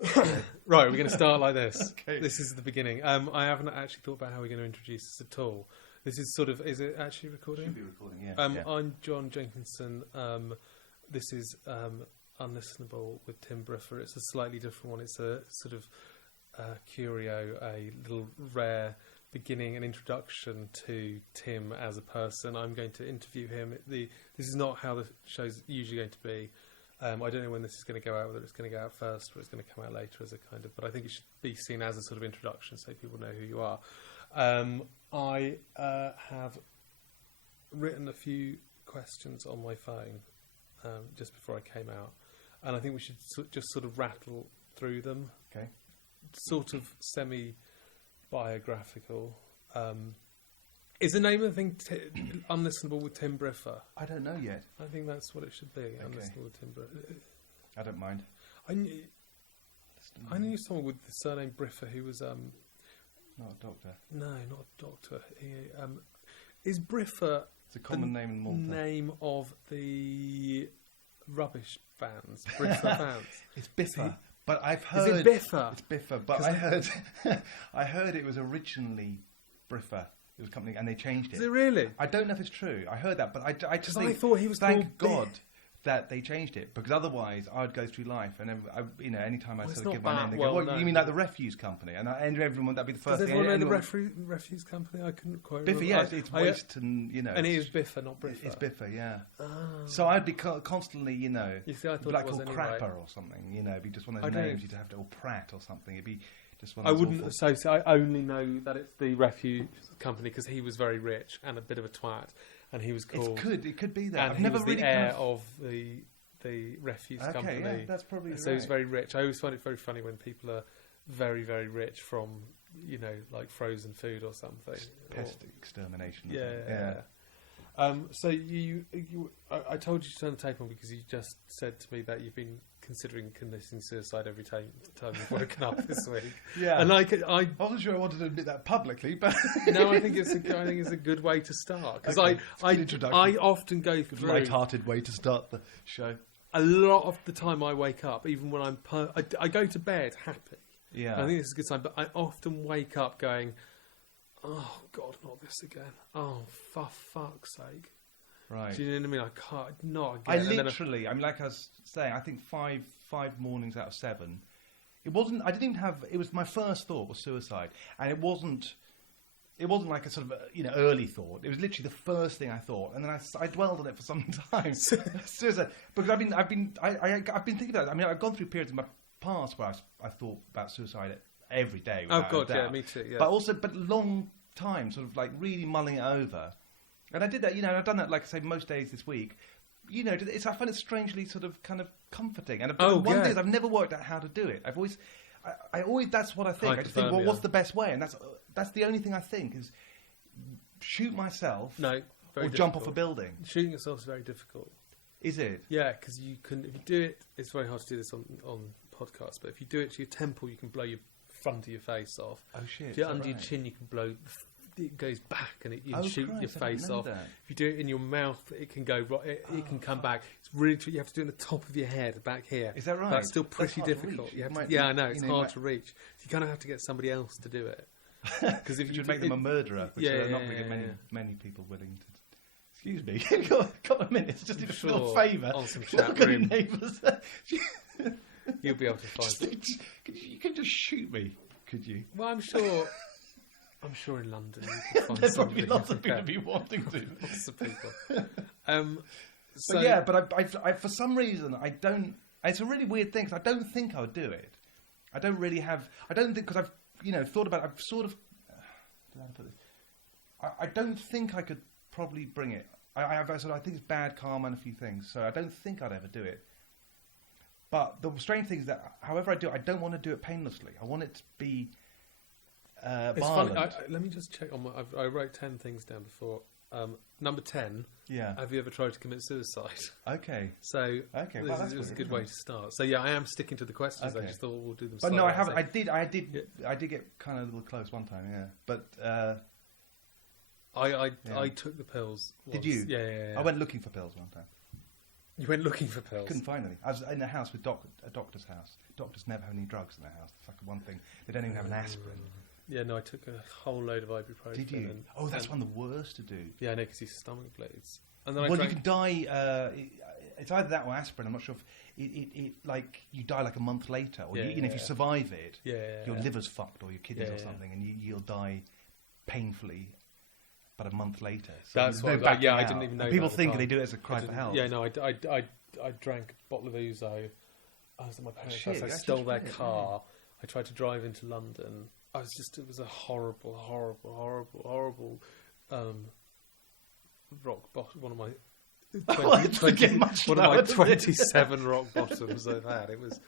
Right, we're going to start like this. Okay. This is the beginning. I haven't actually thought about how we're going to introduce this at all. This is sort of... Is it actually recording? Should be recording, yeah. I'm John Jenkinson. This is Unlistenable with Tim Briffa. It's a slightly different one. It's a sort of curio, a little rare beginning and introduction to Tim as a person. I'm going to interview him. This is not how the show's usually going to be. I don't know when this is going to go out, whether it's going to go out first or it's going to come out later as a kind of... But I think it should be seen as a sort of introduction so people know who you are. I have written a few questions on my phone just before I came out, and I think we should just sort of rattle through them. Okay. Sort of semi-biographical. Is the name of the thing Unlistenable with Tim Briffa? I don't know yet. I think that's what it should be. Okay. Unlistenable with Tim Briffa. I don't mind. I knew someone with the surname Briffa who was... Not a doctor. No, not a doctor. Is Briffa... It's a common name in Malta. Name of the rubbish vans. Briffa vans. It's Biffa. But I've heard... Is it Biffa? It's Biffa. But I heard it was originally Briffa. It was a company, and they changed it. Is it really? I don't know if it's true. I heard that, but I just think... I thought he was thank God that they changed it, because otherwise I would go through life and anytime I sort of give my name, they go, "What, you mean like the refuse company?" And everyone, that'd be the first thing. Does everyone know the refuse company? I couldn't quite remember. Biffa, yeah, it's waste and, And it is Biffa, not Briffa. It's Biffa, yeah. Oh. So I'd be constantly, You see, I thought like it was called anyway. Crapper or something, it'd be just one of those names you'd have to, or Pratt or something, it'd be just one of I those wouldn't awful... associate, I only know that it's the refuse company because he was very rich and a bit of a twat, and he was called... It could be that. And I've he never was really the heir of the refuse company. Yeah, that's probably so he's very rich. I always find it very funny when people are very, very rich from, like frozen food or something. Pest extermination. Yeah. So I told you to turn the tape on because you just said to me that you've been considering committing suicide every time you've woken up this week. Yeah. And I wasn't sure I wanted to admit that publicly, but no, I think it's a good way to start because I often go through light-hearted way to start the show. A lot of the time I wake up, even when I go to bed happy. Yeah. I think this is a good sign, but I often wake up going, "Oh God, not this again! Oh, for fuck's sake!" Right. Do you know what I mean? I can't, not again. Like I was saying, I think five mornings out of 7. It wasn't. I didn't even have. It was my first thought was suicide, and it wasn't like a sort of early thought. It was literally the first thing I thought, and then I dwelled on it for some time. Suicide, because I've been thinking about it. I mean, I've gone through periods in my past where I thought about suicide every day. Oh God, yeah, me too. Yeah. But long time, sort of like really mulling it over. And I did that, I've done that, like I say, most days this week. I find it strangely sort of kind of comforting. And one thing is I've never worked out how to do it. I always, that's what I think. I just think, what's the best way? And that's the only thing I think is shoot myself jump off a building. Shooting yourself is very difficult. Is it? Yeah, because if you do it, it's very hard to do this on podcasts, but if you do it to your temple, you can blow your front of your face off. Oh shit. If you're under your chin, you can blow... It goes back and you can shoot your face off. That. If you do it in your mouth, it can go. It can come back. It's really tricky. You have to do it on the top of your head, back here. Is that right? That's still pretty difficult. I know it's hard to reach. So you kind of have to get somebody else to do it. Because if you would make them a murderer, which are not really many people willing to. Excuse me, got a minute. Just need a little favour. On some chat room. Neighbours. You'll be able to find. You can just shoot me, could you? Well, I'm sure in London you can find there's probably lots of people be wanting to. Lots of people. But I for some reason I don't. It's a really weird thing because I don't think I would do it. I don't think because I've thought about it. I've sort of. How do I put this? I don't think I could probably bring it. I think it's bad karma and a few things, so I don't think I'd ever do it. But the strange thing is that however I do it, I don't want to do it painlessly. I want it to be. It's funny. Let me just check on my. I wrote 10 things down before. Number 10. Yeah. Have you ever tried to commit suicide? Okay. So this was a good way to start. So yeah, I am sticking to the questions. Okay. I just thought we'll do them. But no, I haven't. I did get kind of a little close one time. Yeah, but I took the pills. Did you? Yeah. I went looking for pills one time. You went looking for pills? Couldn't find any. I was in a house with a doctor's house. Doctors never have any drugs in their house. It's like one thing. They don't even have an aspirin. Yeah, no, I took a whole load of ibuprofen. Did you? That's one of the worst to do. Yeah, I know, because your stomach bleeds. And then you can die. It's either that or aspirin. I'm not sure if it like you die like a month later, or if you survive it, your liver's fucked or your kidneys or something, and you'll die painfully. But a month later, so that's why. I didn't even know. And people think they do it as a cry for help. Yeah, no, I drank a bottle of ouijah. I was at my parents' house. I stole their car. I tried to drive into London. It was a horrible rock bottom. One of my 27 rock bottoms I've had. It was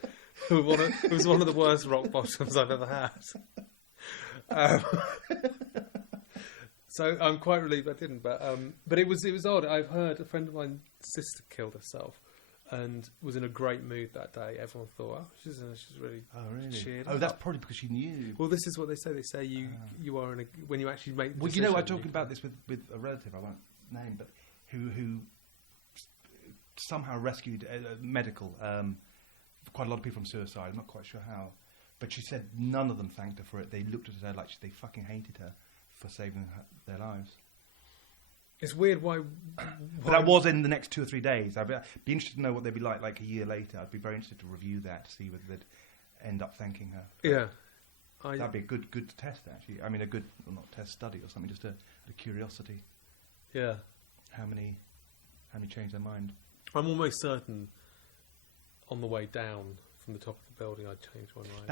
one of the worst rock bottoms I've ever had. So I'm quite relieved I didn't, but it was odd. I've heard a friend of mine's sister killed herself, and was in a great mood that day. Everyone thought, she's really cheered up. That's probably because she knew. Well, this is what they say. They say you are when you actually make. Well, you know, I'm talking about this with a relative I won't name, but who somehow rescued medical quite a lot of people from suicide. I'm not quite sure how, but she said none of them thanked her for it. They looked at her like they fucking hated her for saving their lives. It's weird why. But that was in the next 2 or 3 days. I'd be interested to know what they'd be like a year later. I'd be very interested to review that to see whether they'd end up thanking her. Yeah. That'd be a good test, actually. I mean, not test, study or something, just a curiosity. Yeah. How many changed their mind? I'm almost certain on the way down from the top of the building I'd change my mind.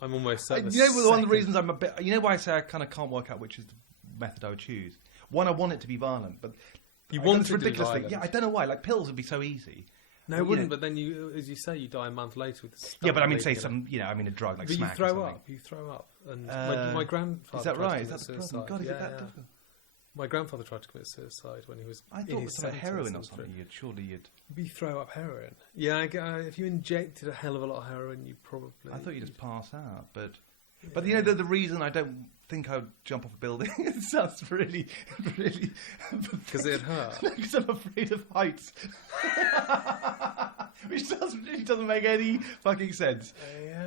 I'm almost certain. One of the reasons I'm a bit. You know why I say I kind of can't work out which is the method I would choose. One, I want it to be violent, but you want it ridiculously. To be violent. Yeah, I don't know why. Like pills would be so easy. No, it wouldn't. But then you, as you say, you die a month later with. Yeah, but I mean, say some. A drug like smack. You throw up, and my grandfather. Is that right? Is that the problem? God, is it that difficult? My grandfather tried to commit suicide when he was. I thought it was some heroin or something. You'd. You throw up heroin. Yeah, if you injected a hell of a lot of heroin, you probably. I thought you'd just pass out, but the reason I don't think I'd jump off a building. It sounds really. Because it'd hurt. Because I'm afraid of heights. Which doesn't make any fucking sense.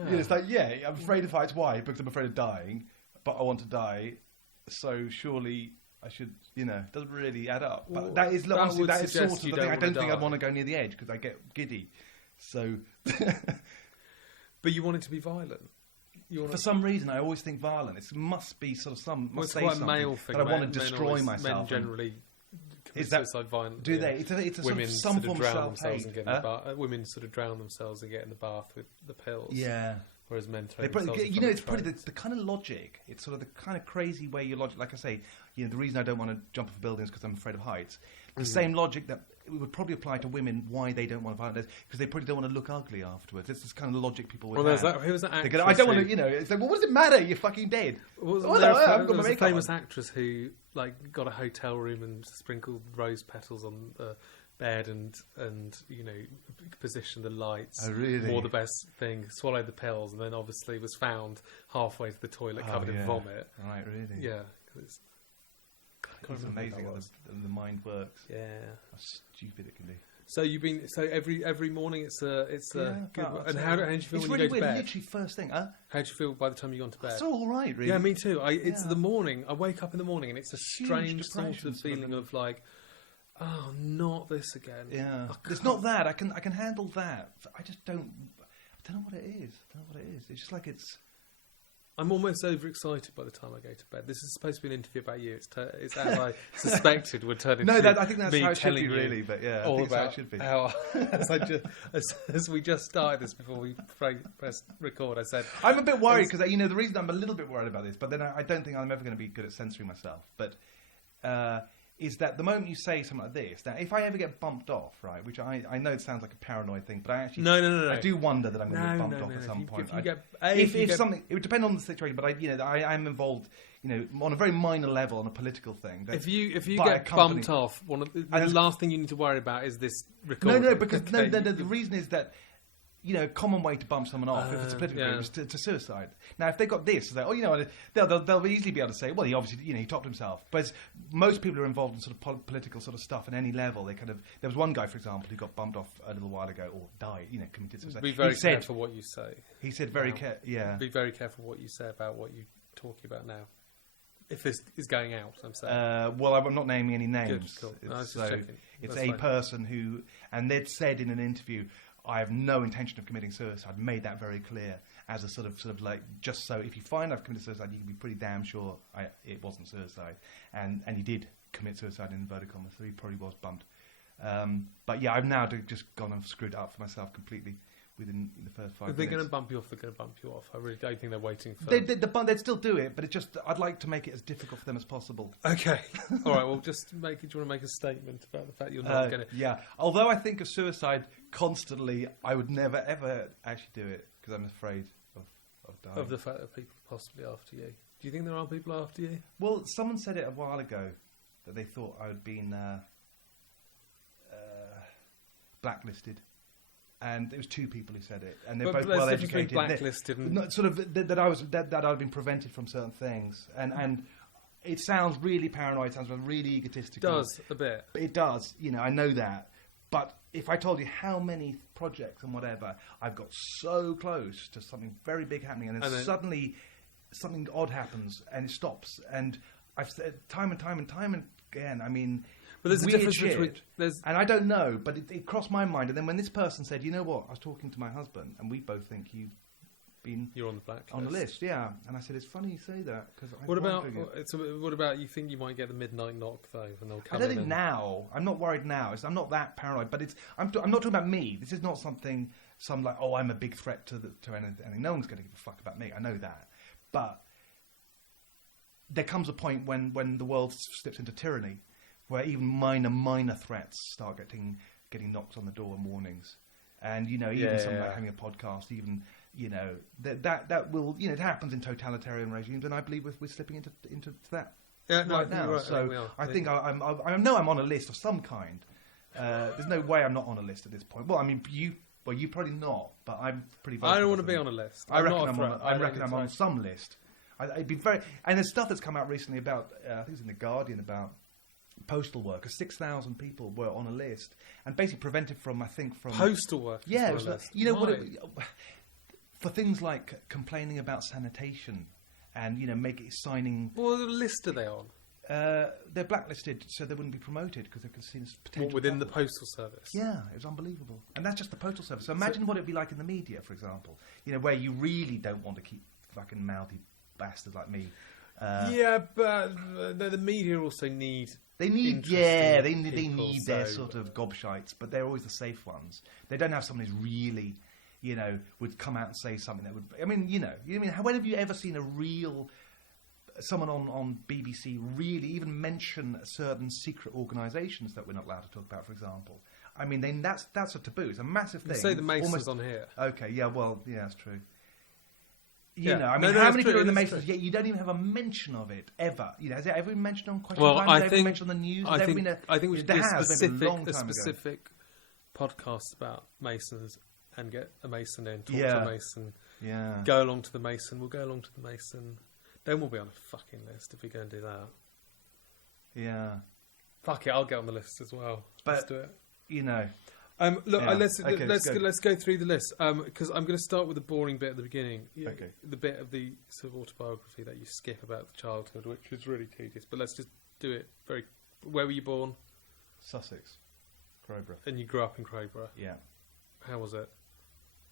It's like, I'm afraid of heights. Why? Because I'm afraid of dying, but I want to die. So surely I should, it doesn't really add up. But that is sort of the thing. I don't think I'd want to go near the edge because I get giddy. So. But you want it to be violent. For some reason, I always think violent. It must be sort of it's quite a male thing. That I want to destroy myself. Men generally commit suicide violently. Do they? It's a women sort of some form of self-hate. Women sort of drown themselves and get in the bath with the pills. Yeah. Whereas men throw themselves. It's probably the kind of logic. It's sort of the kind of crazy way you logic. Like I say, the reason I don't want to jump off buildings because I'm afraid of heights. The same logic that it would probably apply to women why they don't want to violence because they probably don't want to look ugly afterwards. It's this kind of logic people would have. Who was that actress? I don't want to. It's like, well, what does it matter? You're fucking dead. There was a famous actress who got a hotel room and sprinkled rose petals on the bed and positioned the lights. Oh, really? Wore the best thing, swallowed the pills, and then obviously was found halfway to the toilet covered in vomit. Right, really? Yeah. It's amazing how the mind works. Yeah. How stupid it can be. So every morning it's a good. And how do you feel when you go to bed? Literally first thing. How do you feel by the time you've gone to bed? It's all right, really. Yeah, me too. It's the morning. I wake up in the morning and it's a strange sort of feeling of like, oh, not this again. Yeah, it's not that. I can handle that. I just don't. I don't know what it is. It's just like it's. I'm almost overexcited by the time I go to bed. This is supposed to be an interview about you. It's as I suspected would turn into. I think that's how it should be, really. But yeah, all I think about how it should be. As we just started this before we pressed record, I said I'm a bit worried because the reason I'm a little bit worried about this, but then I don't think I'm ever going to be good at censoring myself. But is that the moment you say something like this? Now, if I ever get bumped off, right, which I know it sounds like a paranoid thing, but I actually no. I do wonder that I'm going to get bumped off at some point. If something, it would depend on the situation, but I'm involved, on a very minor level on a political thing. If you get bumped off, the last thing you need to worry about is this recording. No, because the reason is that common way to bump someone off if it's a political group is to suicide. Now, if they've got this, they'll easily be able to say, well, he obviously, he topped himself. But most people who are involved in sort of political sort of stuff at any level, there was one guy, for example, who got bumped off a little while ago, or died, committed suicide. Be very careful what you say. He said Be very careful what you say about what you're talking about now. If this is going out, I'm saying. Well, I'm not naming any names. Good, cool. I was just checking. It's a person who, and they'd said in an interview, I have no intention of committing suicide. Made that very clear as a sort of like, just so if you find I've committed suicide, you can be pretty damn sure it wasn't suicide. And he did commit suicide in inverted commas, so he probably was bumped. But yeah, I've now just gone and screwed it up for myself completely within the first 5 minutes. If they're going to bump you off, they're going to bump you off. I really don't think they're waiting for... They'd still do it, but I'd like to make it as difficult for them as possible. Okay. All right, well, do you want to make a statement about the fact you're not going to... Yeah. Although I think of suicide constantly, I would never, ever actually do it, because I'm afraid of dying. Of the fact that people are possibly after you. Do you think there are people after you? Well, someone said it a while ago, that they thought I had been blacklisted. And it was 2 people who said it, and they're both well educated. Blacklisted and... that I'd been prevented from certain things, and it sounds really paranoid. It sounds really egotistical. It does a bit. It does. I know that. But if I told you how many projects and whatever I've got so close to something very big happening, and then suddenly something odd happens and it stops, and I've said time and time again. I mean. But there's a difference between... And I don't know, but it crossed my mind. And then when this person said, you know what, I was talking to my husband, and we both think you've been... You're on the blacklist. On the list, yeah. And I said, it's funny you say that, because What about you think you might get the midnight knock, though, and they'll come in? I don't think now. I'm not worried now. I'm not that paranoid. But I'm not talking about me. This is not something... I'm a big threat to anything. No one's going to give a fuck about me. I know that. But there comes a point when the world slips into tyranny, where even minor threats start getting knocks on the door and warnings, and something like having a podcast, even that will it happens in totalitarian regimes, and I believe we're slipping into that right now. Right, so I think I know I'm on a list of some kind. There's no way I'm not on a list at this point. Well, I mean you probably not, but I'm pretty. I don't want to be on a list. I reckon I'm on some list. I'd be very. And there's stuff that's come out recently about. I think it's in the Guardian about. Postal workers, 6,000 people were on a list and basically prevented from postal workers. Yeah, it was for things like complaining about sanitation and signing. What list are they on? They're blacklisted, so they wouldn't be promoted because they're seen as potential. Within the postal service? Yeah, it was unbelievable, and that's just the postal service. So imagine what it'd be like in the media, for example. Where you really don't want to keep fucking mouthy bastards like me. But the media also need. They need their sort of gobshites, but they're always the safe ones. They don't have someone who's really, would come out and say something that would. I mean, when have you ever seen someone on BBC really even mention certain secret organisations that we're not allowed to talk about, for example? I mean, that's a taboo. It's a massive thing. You say the Masons on here. Okay, yeah, well, yeah, that's true. How many people are in the Masons? Yet you don't even have a mention of it ever. Has it ever been mentioned on Question Time? Has it ever been mentioned on the news? I think we should do a specific podcast about Masons and get a Mason in, talk to a Mason, go along to the Mason. We'll go along to the Mason. Then we'll be on a fucking list if we go and do that. Yeah. Fuck it, I'll get on the list as well. Let's do it. Let's go through the list because I'm going to start with the boring bit at the beginning. The bit of the sort of autobiography that you skip about the childhood, which was really tedious. But let's just do it very. Where were you born? Sussex, Crowborough. And you grew up in Crowborough. Yeah. How was it?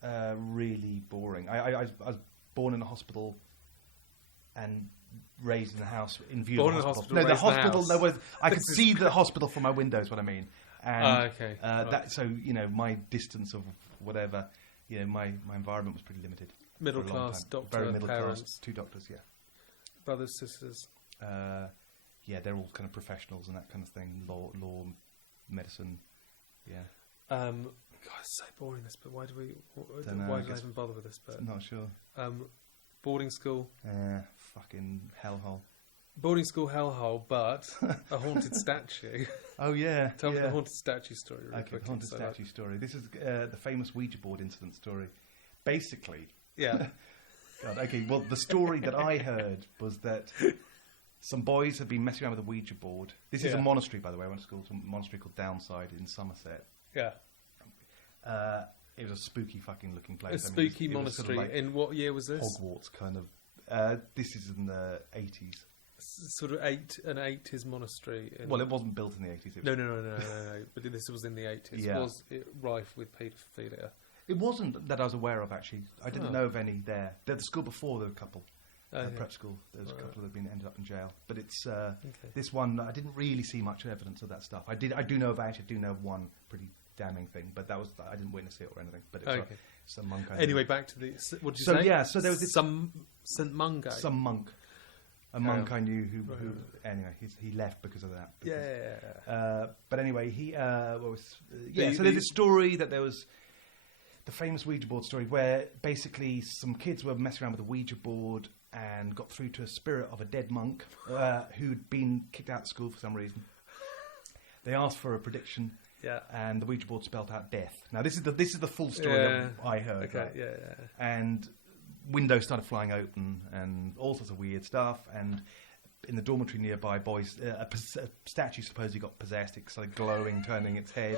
Really boring. I was born in a hospital and raised in a house in view of the hospital. No, the hospital. I could see the hospital from my windows. What I mean. And right. So my distance of whatever, my environment was pretty limited. Middle class doctor, very middle parents, class, 2 doctors, yeah. Brothers, sisters. They're all kind of professionals and that kind of thing. Law, medicine, yeah. God, it's so boring this, but why did I even bother with this bit? I'm not sure. Boarding school. Fucking hellhole. boarding school hellhole, but a haunted statue. Oh yeah. Tell me the haunted statue story. Really Okay, quickly, haunted statue story. This is the famous Ouija board incident story. Basically. Yeah. God, okay, well, the story that I heard was that some boys had been messing around with a Ouija board. This is a monastery, by the way. I went to school to a monastery called Downside in Somerset. Yeah. It was a spooky fucking looking place. A spooky monastery. Sort of in what year was this? Hogwarts, kind of. This is in the 80s. Sort of an 80s monastery. Well, it wasn't built in the 80s. No. But this was in the 80s. Yeah. Was it rife with paedophilia? It wasn't that I was aware of, actually. I didn't know of any there. The school before, there were a couple. Prep school. There was a couple that ended up in jail. But it's this one, I didn't really see much evidence of that stuff. I do know of one pretty damning thing, but that was, I didn't witness it or anything. But it's some monk. Anyway, back to the, what did you say? Yeah, so there was this... Some St. Mungo. Some monk. A monk I knew who anyway, he left because of that. But anyway, so there's this story that there was the famous Ouija board story where basically some kids were messing around with a Ouija board and got through to a spirit of a dead monk who'd been kicked out of school for some reason. They asked for a prediction, and the Ouija board spelled out death. Now this is the full story that I heard. Okay, right? And windows started flying open and all sorts of weird stuff. And in the dormitory nearby, boys, a statue supposedly got possessed. It started glowing, turning its head.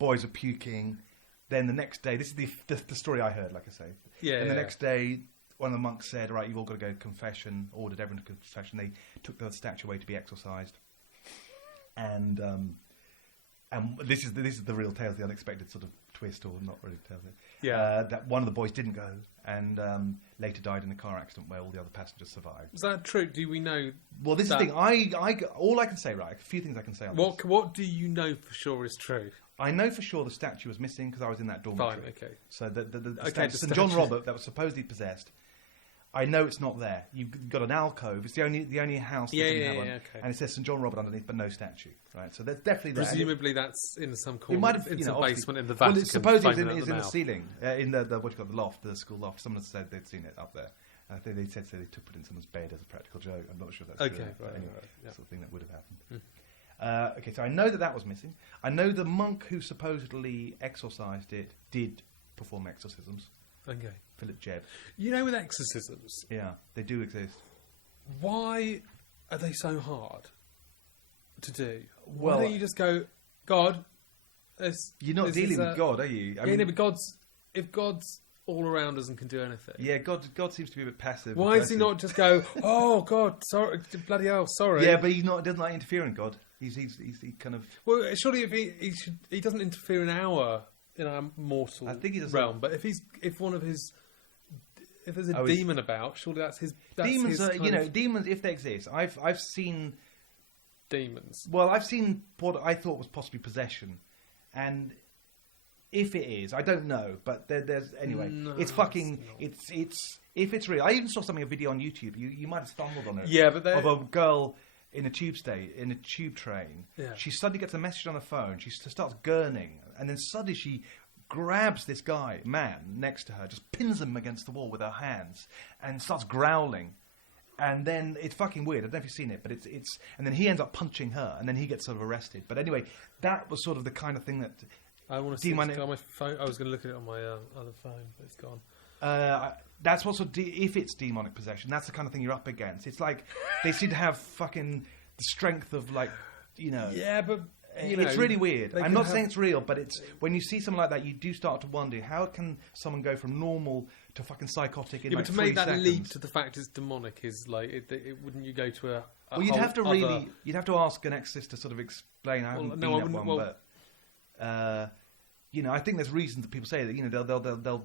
Boys were puking. Then the next day, this is the story I heard, like I say. And the next day, one of the monks said, right, you've all got to go to confession, ordered everyone to confession. They took the statue away to be exorcised. And this is the real tale, the unexpected sort of twist, or not really tale. That one of the boys didn't go, and later died in a car accident where all the other passengers survived. Is that true? Do we know? Well, this is the thing. All I can say, right? A few things I can say on this. What do you know for sure is true? I know for sure the statue was missing because I was in that dormitory. Fine, okay. So the St. John Robert that was supposedly possessed, I know it's not there. You've got an alcove. It's the only house that didn't have one. Okay. And it says St. John Robert underneath, but no statue. Right. So that's definitely there. Presumably that's in some corner. It might have, in some obviously, basement in the Vatican. Well, supposedly it's in the ceiling, in the what you call the loft, the school loft. Someone said they'd seen it up there. I think they said they took it in someone's bed as a practical joke. I'm not sure that's true. But anyway, that's the thing that would have happened. Okay, so I know that was missing. I know the monk who supposedly exorcised it did perform exorcisms. Okay. Philip Jebb. You know, with exorcisms... Yeah, they do exist. Why are they so hard to do? Why don't you just go, God... You're not dealing with God, are you? I mean, but if God's all around us and can do anything... Yeah, God seems to be a bit passive. Why does he not just go, oh, God, sorry, bloody hell, sorry? Yeah, but doesn't like interfering, God. He's kind of... Well, surely if he doesn't interfere in our mortal realm, but if there's a demon about, surely that's his... demons demons, if they exist. I've seen... Demons. Well, I've seen what I thought was possibly possession, and if it is, I don't know, but there's... Anyway, it's fucking... It's if it's real. I even saw a video on YouTube. You might have stumbled on it. Yeah, but of a girl... in a tube train, she suddenly gets a message on her phone. She starts gurning, and then suddenly she grabs this man next to her, just pins him against the wall with her hands, and starts growling. And then it's fucking weird. I don't know if you've seen it, but it's and then he ends up punching her, and then he gets sort of arrested. But anyway, that was sort of the kind of thing that I want to see. On my phone. I was going to look at it on my other phone, but it's gone. That's what sort of if it's demonic possession, that's the kind of thing you're up against. It's like they seem to have fucking the strength of Yeah, but it's really weird. I'm not saying it's real, but it's when you see something like that, you do start to wonder how can someone go from normal to fucking psychotic in but to make that leap to the fact it's demonic is like wouldn't you go to a well, you'd have to ask an exorcist to sort of explain. I haven't been at one, but I think there's reasons that people say that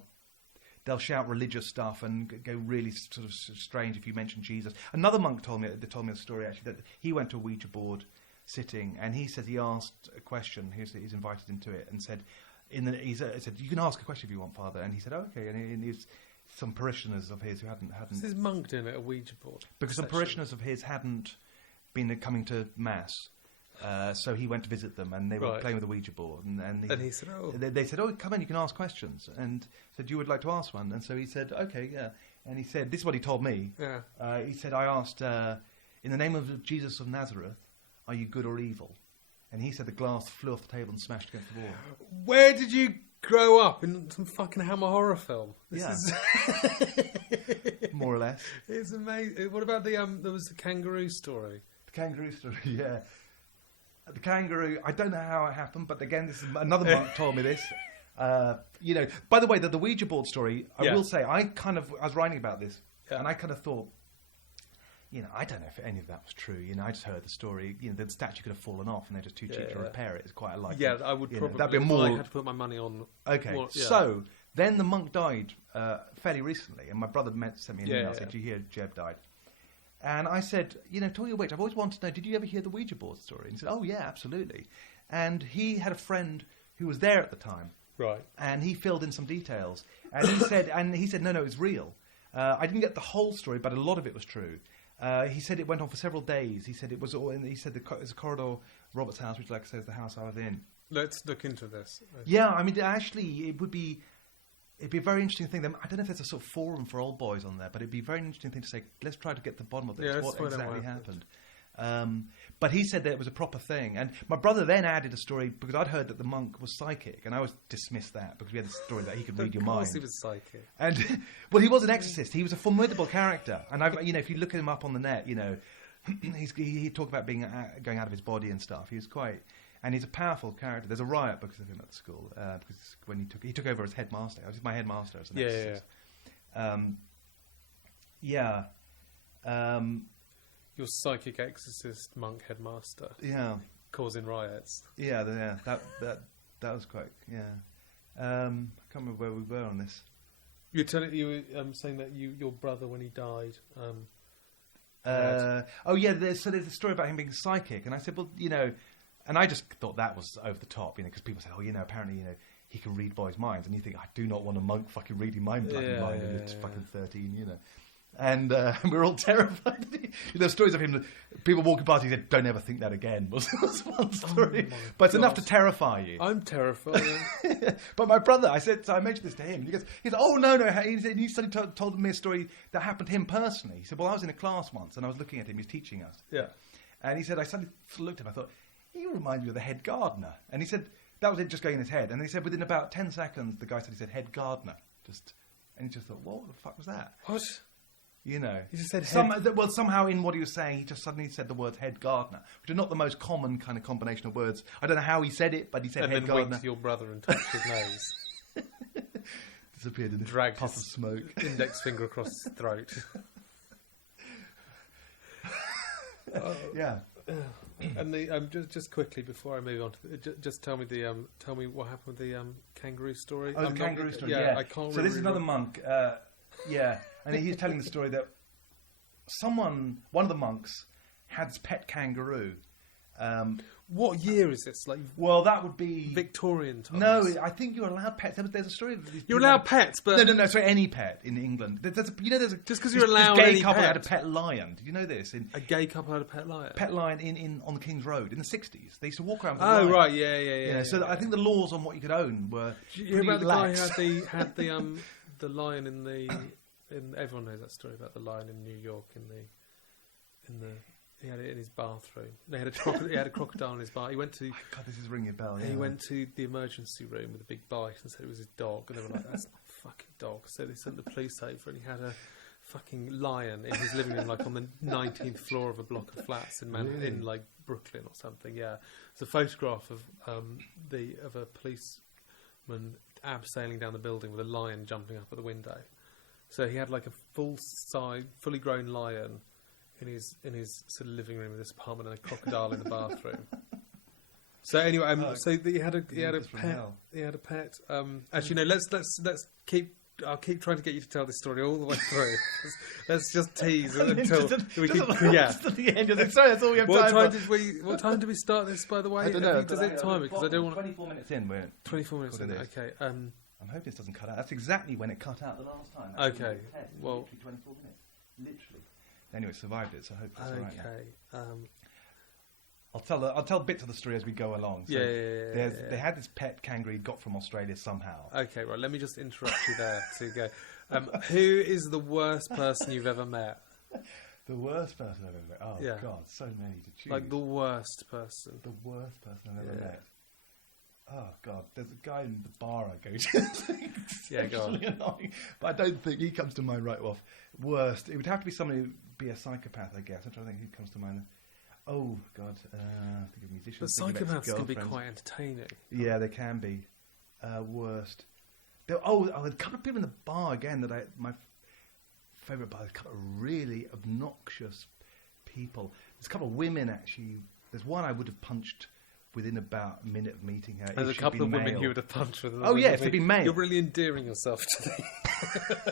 they'll shout religious stuff and go really sort of strange if you mention Jesus. Another monk told me a story actually that he went to a Ouija board sitting and he said he asked a question. He's invited into it and said, he said you can ask a question if you want, Father. And he said okay. And he's some parishioners of his who hadn't. Is this monk doing it at a Ouija board? Because some parishioners of his hadn't been coming to mass. So he went to visit them, and they were playing with the Ouija board. And he said, "Oh." They said, "Oh, come in, you can ask questions." And said, "You would like to ask one?" And so he said, "Okay, yeah." And he said, "This is what he told me." Yeah. He said, "I asked in the name of Jesus of Nazareth, are you good or evil? And he said the glass flew off the table and smashed against the wall. Where did you grow up? In some fucking Hammer horror film? More or less. It's amazing. What about there was the kangaroo story? The kangaroo story, yeah. The kangaroo, I don't know how it happened, but again, this is another monk told me this. By the way, the Ouija board story, I will say, I was writing about this, and I kind of thought, I don't know if any of that was true. I just heard the story. The statue could have fallen off, and they're just too cheap to repair it. It's quite likely. Yeah, I would probably. That'd be more. I had to put my money on. Okay, so then the monk died fairly recently, and my brother sent me an email saying, "Do you hear Jeb died?" And I said, to your witch, I've always wanted to know, did you ever hear the Ouija board story? And he said, oh yeah, absolutely. And he had a friend who was there at the time. Right. And he filled in some details. And he said, no, it's real. I didn't get the whole story, but a lot of it was true. He said it went on for several days. He said it was all in, he said it's a corridor, Robert's house, which like I said is the house I was in. Let's look into this. Yeah, I mean, actually, it'd be a very interesting thing. I don't know if there's a sort of forum for old boys on there, but it'd be a very interesting thing to say, let's try to get to the bottom of this. What exactly happened? But he said that it was a proper thing. And my brother then added a story, because I'd heard that the monk was psychic, and I always dismissed that, because we had the story that he could read your mind. Of course he was psychic. And, well, he was an exorcist. He was a formidable character. And, if you look him up on the net, he talked about going out of his body and stuff. He was quite... And he's a powerful character. There's a riot because of him at the school, because when he took over as headmaster. I was my headmaster as an exorcist. Your psychic exorcist monk headmaster. Yeah. Causing riots. Yeah. That was quite. Yeah. I can't remember where we were on this. You were saying that your brother, when he died. So there's a story about him being psychic, and I said, well, and I just thought that was over the top, because people say, apparently, he can read boys' minds, and you think, I do not want a monk fucking reading my mind, and it's fucking 13, And we're all terrified. Stories of him, people walking past, he said, don't ever think that again, was one story. But it's enough to terrify you. I'm terrified. But my brother, I mentioned this to him. He goes, oh, no. He suddenly told me a story that happened to him personally. He said, well, I was in a class once, and I was looking at him, he was teaching us. Yeah. And he said, I suddenly looked at him, I thought, you remind me of the head gardener. And he said, that was it just going in his head. And he said, within about 10 seconds, the guy said, he said, head gardener. And he just thought, what the fuck was that? What? He just said somehow in what he was saying, he just suddenly said the words head gardener, which are not the most common kind of combination of words. I don't know how he said it, but he said head gardener. And then winked to your brother and touched his nose. Disappeared in a puff of smoke. Index finger across his throat. Yeah. And just quickly before I move on, just tell me what happened with the kangaroo story. Oh, the kangaroo story. Yeah, I can't. So this is another monk. And he's telling the story that one of the monks, had his pet kangaroo. What year is this? Well, that would be Victorian times. No, I think you're allowed pets. There's a story that you're allowed pets, but no. Sorry, any pet in England. There's just because you're allowed. This gay any couple pet. had a pet lion. Did you know this? A gay couple had a pet lion. Pet lion in on the King's Road in the 60s. They used to walk around with a lion. Oh right, yeah. So I think the laws on what you could own were pretty about lax. The guy who had the lion in the. Everyone knows that story about the lion in New York he had it in his bathroom. He had a crocodile in his bath. He went to. God, this is ringing a bell. Yeah. He went to the emergency room with a big bite and said it was his dog, and they were like, "That's not a fucking dog." So they sent the police over, and he had a fucking lion in his living room, on the 19th floor of a block of flats in Brooklyn or something. Yeah, it's a photograph of a policeman abseiling down the building with a lion jumping up at the window. So he had a full-size, fully grown lion in his sort of living room of this apartment, and a crocodile in the bathroom. So anyway, so he had a pet. Actually, no. Let's keep. I'll keep trying to get you to tell this story all the way through. Let's just tease until we can. Yeah. Sorry, that's all we have time for. What time did we start this? By the way, I don't know. Does it time it? Because I don't want. 24 minutes in. We're 24 minutes in. Okay. I'm hoping this doesn't cut out. That's exactly when it cut out the last time. Okay. Well, literally 24 minutes. Literally. Anyway, survived it, so I hope that's all right. Okay. I'll tell bits of the story as we go along. So they had this pet kangaroo he got from Australia somehow. Okay, right. Let me just interrupt you there to go. Who is the worst person you've ever met? The worst person I've ever met. Oh, Yeah. God, so many to choose. Like the worst person. The worst person I've ever Yeah. met. Oh, God. There's a guy in the bar I go to. Yeah, go on. Annoying, but I don't think he comes to mind right off. Worst. It would have to be somebody who'd be a psychopath, I guess. I'm trying to think who comes to mind. Oh, God. Think of musicians. But think of psychopaths can be ex-girlfriends. quite entertaining. Yeah, they can be. Worst. A couple of people in the bar again that my favourite bar. A couple of really obnoxious people. There's a couple of women actually. There's one I would have punched within about a minute of meeting her. There's a couple of women you would have punched with. Oh yeah, if they'd been male. You're really endearing yourself to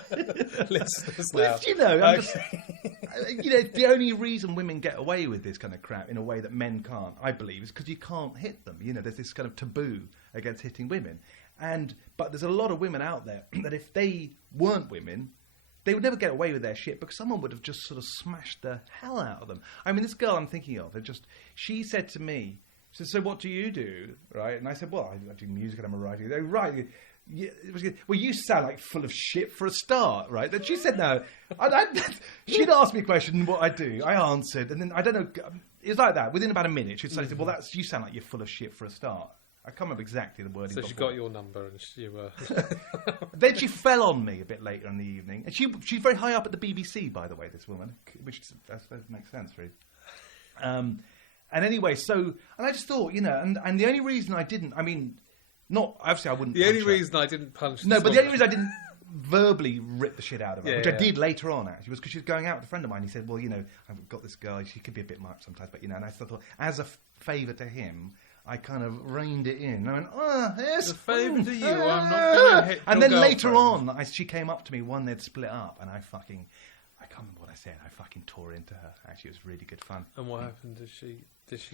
the listeners now. Well, I'm just, the only reason women get away with this kind of crap in a way that men can't, I believe, is because you can't hit them. There's this kind of taboo against hitting women. But there's a lot of women out there that if they weren't women, they would never get away with their shit because someone would have just sort of smashed the hell out of them. I mean, this girl I'm thinking of, she said to me, she said, "So what do you do?" Right? And I said, "Well, I do music and I'm a writer." They right. Well, you sound like full of shit for a start, right? And she said, "No." She'd asked me a question, what I do. I answered, and then I don't know. It was like that. Within about a minute, she'd say, "Well, you sound like you're full of shit for a start." I can't remember exactly the wording. So she got your number and she were... Then she fell on me a bit later in the evening. And she's very high up at the BBC, by the way, this woman, which that makes sense, really. And anyway, and I just thought, and the only reason I didn't, obviously I wouldn't The only punch her. reason I didn't punch No, this but the woman- only reason I didn't verbally rip the shit out of her, which I Yeah. did later on, actually, was because she was going out with a friend of mine. He said, "Well, I've got this girl, she could be a bit much sometimes, but, and I thought, as a favour to him, I kind of reined it in. I went, yes. As a favour to you, I'm not going to hit And your then later girlfriend. on, she came up to me, one they'd split up, and I can't remember what I said, I fucking tore into her. Actually, it was really good fun. And what happened? Did she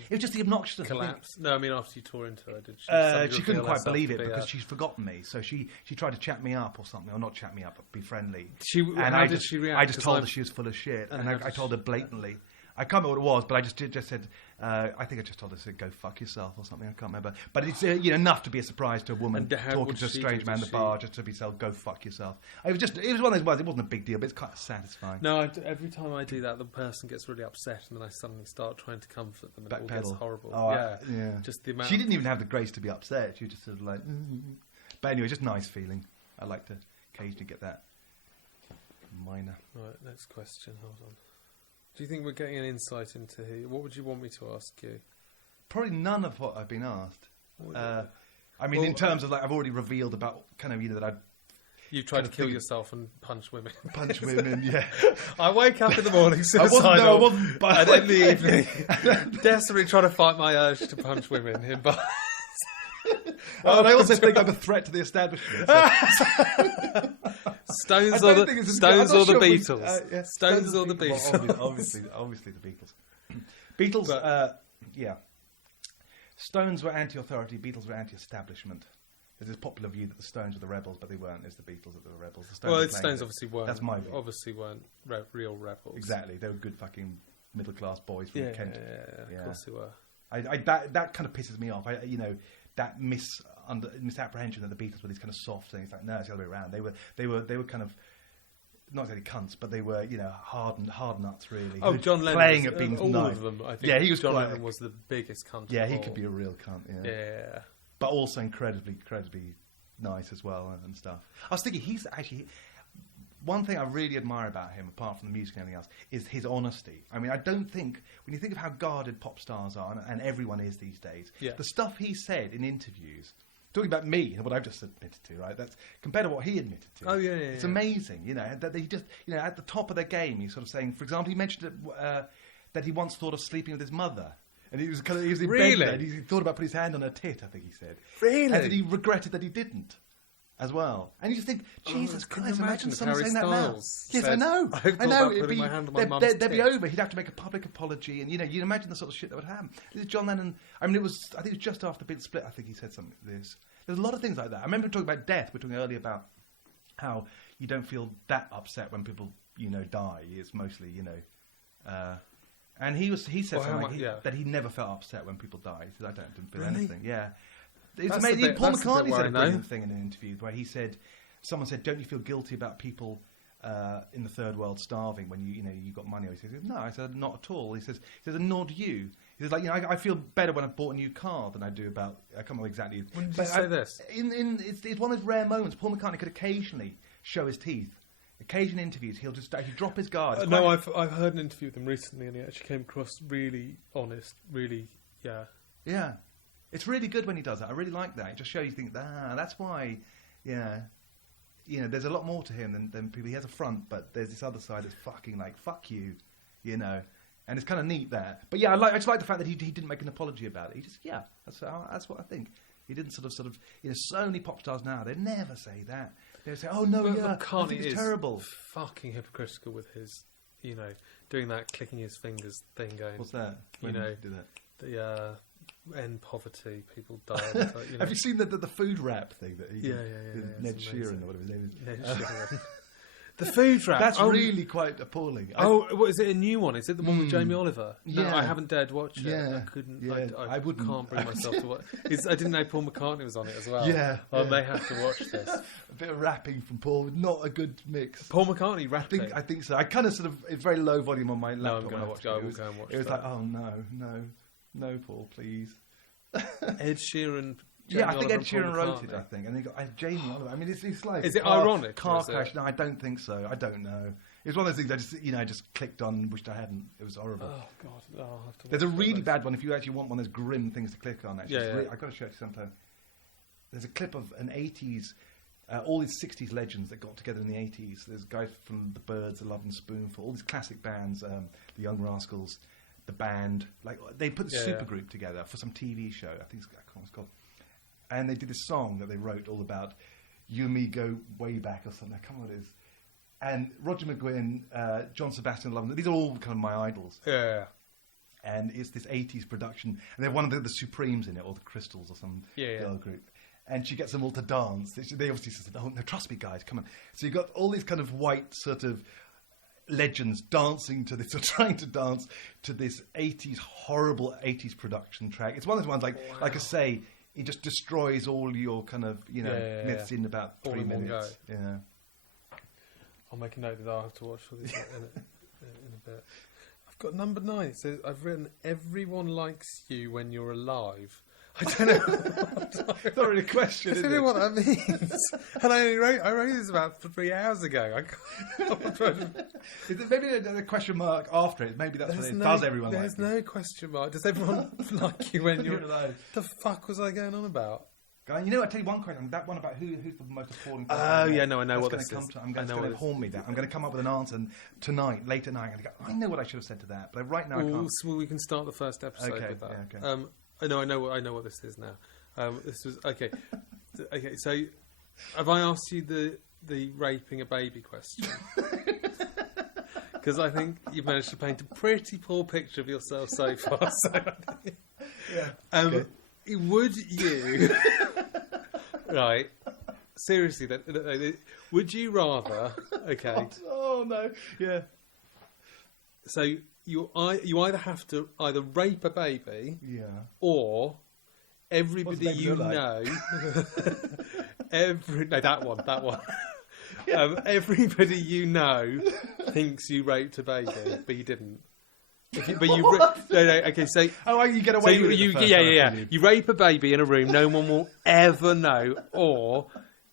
It was just the obnoxious collapse? No, I mean after you tore into her, did she? she couldn't quite believe it because she's forgotten me. So she tried to chat me up or something, or not chat me up, but be friendly. How did she react? I just told her she was full of shit, and I told her blatantly. I can't remember what it was, but I just said, I think I just told her to go fuck yourself or something. I can't remember. But it's enough to be a surprise to a woman talking to a strange man in the bar just to be told, go fuck yourself. It was one of those words. It wasn't a big deal, but it's kind of satisfying. No, every time I do that, the person gets really upset, and then I suddenly start trying to comfort them, and it all gets horrible. Oh, yeah. Just the amount. She didn't even have the grace to be upset. She was just sort of like, But anyway, just nice feeling. I like to occasionally get that minor. Right, next question. Hold on. Do you think we're getting an insight into who? What would you want me to ask you? Probably none of what I've been asked. In terms of I've already revealed about kind of that I'd You've tried to kill yourself and punch women. Punch women, yeah. I wake up in the morning suicidal. I wasn't. And in the evening, desperately trying to fight my urge to punch women in bars. And I also think I'm a threat to the establishment. So. Stones or the Beatles? Yeah, Stones or the Beatles? Well, obviously the Beatles. Beatles, yeah. Stones were anti-authority, Beatles were anti-establishment. There's this popular view that the Stones were the rebels, but they weren't. It's the Beatles that were the rebels. The Stones obviously weren't. That's my view. Obviously weren't real rebels. Exactly. They were good fucking middle-class boys from Kent. Yeah, of course they were. That kind of pisses me off. That misapprehension that the Beatles were these kind of soft things. Like, no, it's the other way around. They were kind of not exactly cunts, but they were hard nuts really. Oh, John Lennon playing at being all nice. of them. I think Yeah, he was John Lennon was the biggest cunt. Yeah, of he all. could be a real cunt. Yeah. But also incredibly nice as well and stuff. I was thinking he's actually. One thing I really admire about him, apart from the music and everything else, is his honesty. I mean, I don't think, when you think of how guarded pop stars are, and everyone is these days, the stuff he said in interviews, talking about me and what I've just admitted to, right? That's compared to what he admitted to. Oh, yeah. It's amazing, that he just, at the top of their game, he's sort of saying, for example, he mentioned that he once thought of sleeping with his mother. And he was in bed with her, and he thought about putting his hand on her tit, I think he said. Really? And that he regretted that he didn't. As well, and you just think, Jesus Christ! Imagine someone saying that now. Yes, I know. It'd be they'd be over. He'd have to make a public apology, and you'd imagine the sort of shit that would happen. This is John Lennon. I think it was just after the Beatles split. I think he said something like this. There's a lot of things like that. I remember talking about death. We were talking earlier about how you don't feel that upset when people die. It's mostly and he said something that he never felt upset when people died. He said, I didn't feel anything. Yeah. It's amazing. Paul McCartney said a brilliant thing in an interview where he said, someone said, don't you feel guilty about people in the third world starving when you got money? He says, no. I said, not at all. He says, and nor do you. He says, like, I feel better when I've bought a new car than I do about. I can't remember exactly. When did you say this? It's one of those rare moments. Paul McCartney could occasionally show his teeth. Occasional interviews, he'll just actually drop his guard. No, I've heard an interview with him recently, and he actually came across really honest, really, yeah. It's really good when he does that. I really like that. It just shows you think, that's why, there's a lot more to him than people. He has a front, but there's this other side that's fucking like, fuck you, And it's kind of neat there. But yeah, I just like the fact that he didn't make an apology about it. He just, that's what I think. He didn't sort of, so many pop stars now, they never say that. They say, oh no, I think it's terrible. Fucking hypocritical with his, doing that, clicking his fingers thing going. What's that? When did you do that? The end poverty, people die. Have you seen the food rap thing that he did? Yeah. Ned Sheeran or whatever his name is. Ned Sheeran. The food rap. That's really quite appalling. What is it? A new one? Is it the one with Jamie Oliver? No, Yeah. I haven't dared watch it. Yeah. I couldn't. Yeah, I wouldn't. Can't bring myself to watch. I didn't know Paul McCartney was on it as well. Yeah. I may have to watch this. A bit of rapping from Paul, not a good mix. Paul McCartney rapping. I think so. I kind of it's very low volume on my laptop. No, I'm going to watch it. I will go and watch it. It was like, oh no, Paul, please. Ed Sheeran. I think Ed Sheeran wrote it. I think, and they got Jamie Oliver. I mean, it's like is it ironic? Car crash? No, I don't think so. I don't know. It's one of those things I just clicked on and wished I hadn't. It was horrible. Oh God! I'll have to. There's a really bad one if you actually want one of those grim things to click on. Actually, I've got to show it to you sometime. There's a clip of an 80s, all these 60s legends that got together in the 80s. There's guys from the Byrds, the Love and Spoonful, all these classic bands, the Young Rascals, the Band. Like they put a supergroup together for some TV show. I can't remember what it's called. And they did this song that they wrote all about you and me go way back or something. I can't remember what it is. And Roger McGuinn, John Sebastian Lovell, these are all kind of my idols. Yeah. And it's this 80s production. And they have one of the Supremes in it, or the Crystals or some girl group. And she gets them all to dance. They obviously said, oh, no, trust me, guys, come on. So you've got all these kind of white sort of legends dancing to this, or trying to dance to this 80s, horrible 80s production track. It's one of those ones, like I say, it just destroys all your kind of, myths in about 3 minutes. Yeah. I'll make a note that I'll have to watch all these in a bit. I've got number 9. It says, I've written, everyone likes you when you're alive. I don't know. It's not really a question, I don't know what that means. And I wrote this about 3 hours ago. Is it maybe a question mark after it? Maybe that's what it does everyone like There's no question mark. Does everyone like you when you're alive? The fuck was I going on about? I tell you one question. That one about who's the most appalling person. Oh, yeah, no, I know what this is. I'm going to haunt me that. I'm going to come up with an answer tonight, late at night. I'm going to go, I know what I should have said to that, but right now I can't. Well, we can start the first episode with that. Yeah, okay. I know what this is now. This was okay. Okay, so have I asked you the raping a baby question? Because I think you've managed to paint a pretty poor picture of yourself so far. Okay. Would you? Right. Seriously, would you rather? Okay. Oh no. Yeah. So you either have to rape a baby, or everybody you know, that one. Yeah. Everybody you know thinks you raped a baby, but you didn't. Okay. So you get away with it. You rape a baby in a room, no one will ever know, or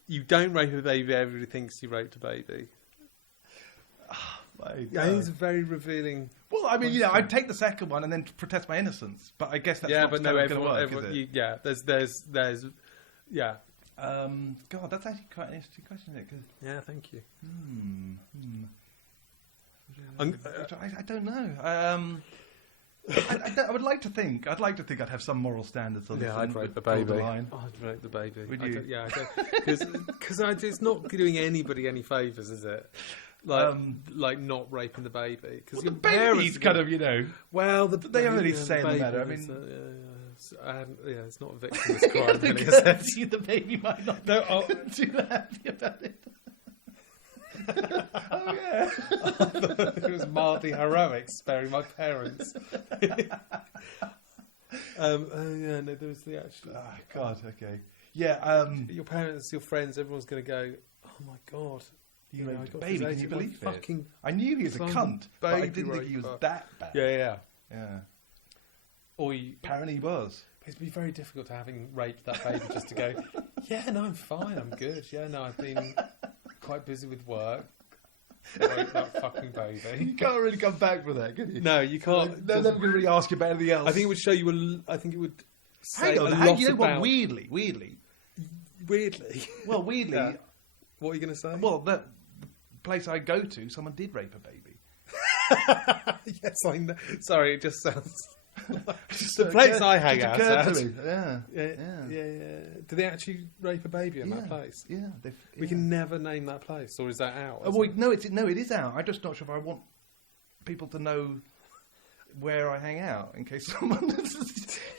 you don't rape a baby, everybody thinks you raped a baby. It's very revealing. Well, I mean, I'd take the second one and then protest my innocence, but I guess that's not going to work, is it? There's God, that's actually quite an interesting question, isn't it? Yeah, thank you. I don't know. I would like to think. I'd like to think I'd have some moral standards. I'd rape the baby. I'd rape the baby. Would you? Because it's not doing anybody any favours, is it? Like not raping the baby. Because the baby's kind of, Well, they haven't really say in the matter. I mean, it's not a victimless crime. Really, the baby might not too happy about it. Oh yeah. It was mildly heroic sparing my parents. There was the actual. Oh God, okay, yeah. Your parents, your friends, everyone's going to go, oh my God, You Yeah, raped I a got baby. Can physical you believe it? fucking I knew he was a son cunt, but I baby didn't think he was raper. that bad. Yeah. Yeah. Or you, Apparently he was. it'd be very difficult to having raped that baby just to go, yeah, no, I'm fine, I'm good. Yeah, no, I've been quite busy with work. Raped that fucking baby. You can't really come back from that, can you? No, you can't. They're never going to really ask you about anything else. I think it would show you. I think it would say Hang on, a how lot you know about. what? Weirdly. Weirdly. Well, weirdly. Yeah. What are you going to say? Well, the place I go to, someone did rape a baby. Yes, I know. Sorry, it just sounds. Just The place I hang out occurred at. to me. Yeah. Yeah. Do they actually rape a baby in that place? Yeah. We can never name that place, or is that out? Oh, well, no, it is out. I'm just not sure if I want people to know where I hang out in case someone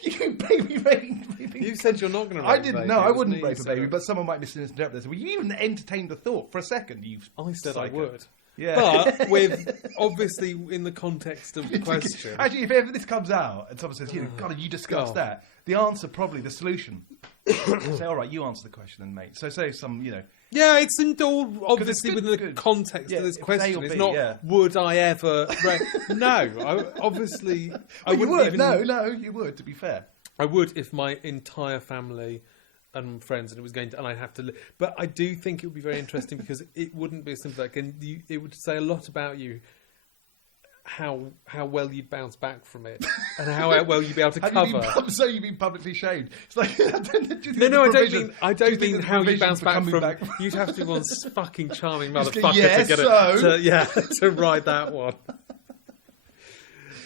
you baby raping. You said you're not going to rape I a didn't. baby. No, I It was wouldn't me, rape a so- baby, but someone might misinterpret this. Well, you even entertained the thought for a second. You. I said psycho. I would. Yeah. But with obviously in the context of the question. Actually, if ever this comes out and someone says, God, you discussed God. that, the answer, probably the solution. Say, all right, you answer the question then, mate. So say some, Yeah, it's all obviously good- within the good. context Yeah, of this if question. A or It's B, not, yeah. would I ever rape? No, I obviously I Well, you wouldn't would. even. No, you would, to be fair. I would if my entire family and friends and it was going to, and I'd have to. But I do think it would be very interesting because it wouldn't be as simple. Like, and it would say a lot about you. How well you'd bounce back from it, and how well you'd be able to cover. So you've been publicly shamed. It's like, No, I don't mean how you bounce back from. You'd have to be one fucking charming Just go, motherfucker "Yes, to get so?" it. To ride that one.